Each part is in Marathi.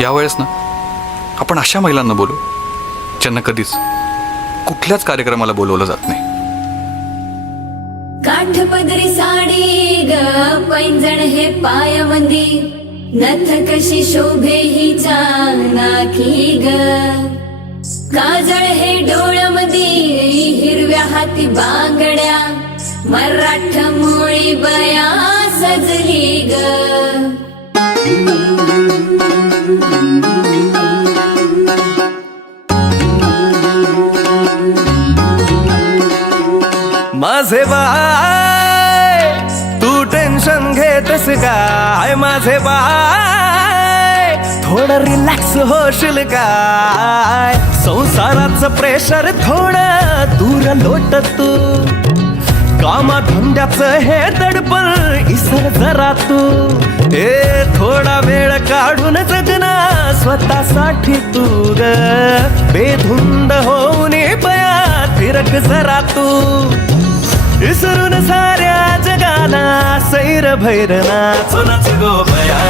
यावेळेस ना आपण अशा महिलांना बोलू ज्यांना कधीच कुठल्याच कार्यक्रमाला बोलवलं जात नाही. काठपदरी साडी ग पैंजण हे पायामंदी, नथ कशी शोभे हिच्या नाकी ग, काजळ हे डोळ्यामंदी, हिरव्या हाती बांगड्या, मराठ मोळी बया सजली ग. माझे बाय तू टेन्शन घेतस काय, माझे बाय थोडं रिलॅक्स होशील काय, संसाराचं प्रेशर थोडं दूर लोट तू, कामा धंद्याचं हे दडपण इसर जरा तू, ए थोडा वेळ काढून जगना स्वतःसाठी तू ग, बेधुंद होऊन बया फिरक जरा तू, विसरून साऱ्या जगाला सैर भैर नाचो नाच गो बया,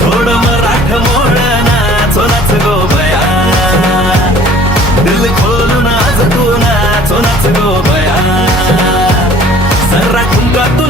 थोडं मराठ मोड नाचो नाच गो बया, दिल खोलून आज तू नाचो नाच गो बया, सर्रा ठुमका तू